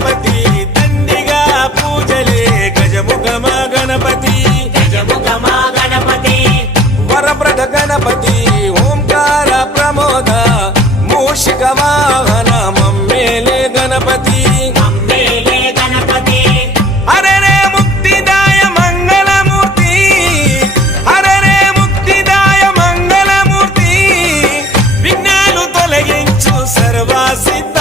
గణపతి దండిగా పూజలే గజముఖమ గణపతి వరప్రద గణపతి ఓంకార ప్రమోద మూషిక వాహన మమ్మేలే గణపతి హరరే ముక్తిదాయ మంగళమూర్తి హరరే ముక్తిదాయ మంగళమూర్తి విఘ్నాలు తొలగించు సర్వసిద్ధ